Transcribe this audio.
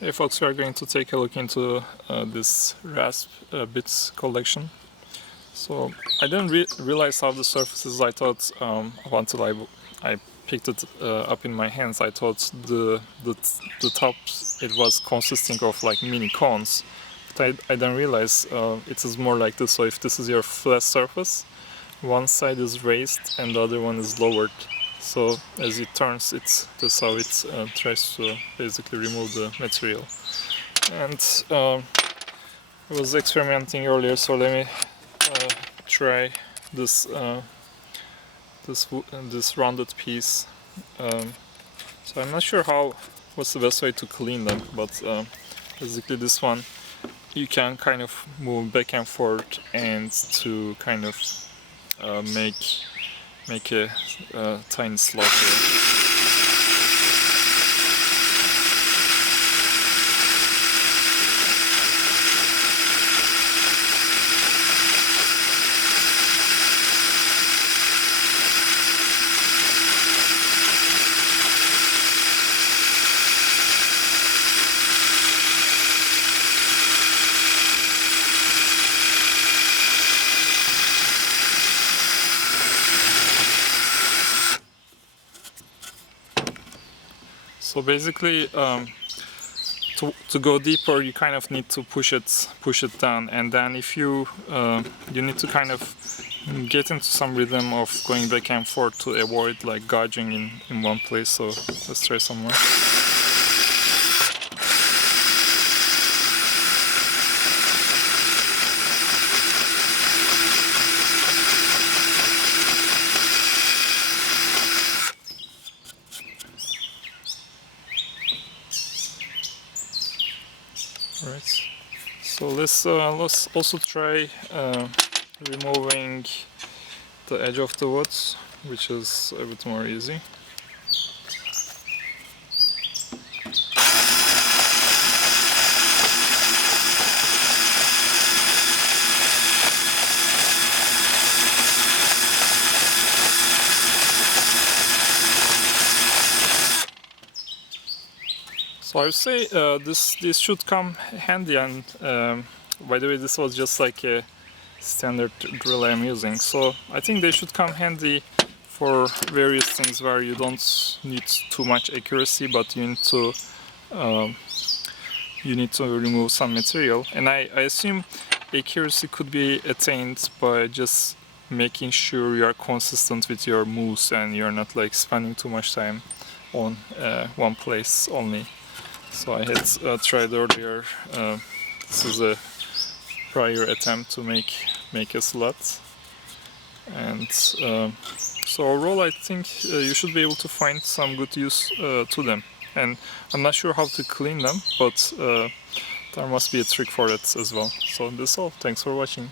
Hey folks, we are going to take a look into this rasp bits collection. So I didn't realize how the surface is. I thought until I picked it up in my hands, I thought the top it was consisting of like mini cones, but I didn't realize it is more like this. So if this is your flat surface, one side is raised and the other one is lowered. So as it turns, that's how it tries to basically remove the material. And I was experimenting earlier, so let me try this this rounded piece. So I'm not sure what's the best way to clean them, but basically this one you can kind of move back and forth and to kind of make a tiny slot here. So basically, to go deeper, you kind of need to push it down, and then if you need to kind of get into some rhythm of going back and forth to avoid like gouging in one place. So let's try some more. Alright, so let's also try removing the edge of the wood, which is a bit more easy. So I would say this should come handy, and by the way, this was just like a standard drill I'm using. So I think they should come handy for various things where you don't need too much accuracy, but you need to remove some material. And I assume accuracy could be attained by just making sure you are consistent with your moves and you're not like spending too much time on one place only. So I had tried earlier. This is a prior attempt to make a slot, and so overall I think you should be able to find some good use to them. And I'm not sure how to clean them, but there must be a trick for it as well. So that's all. Thanks for watching.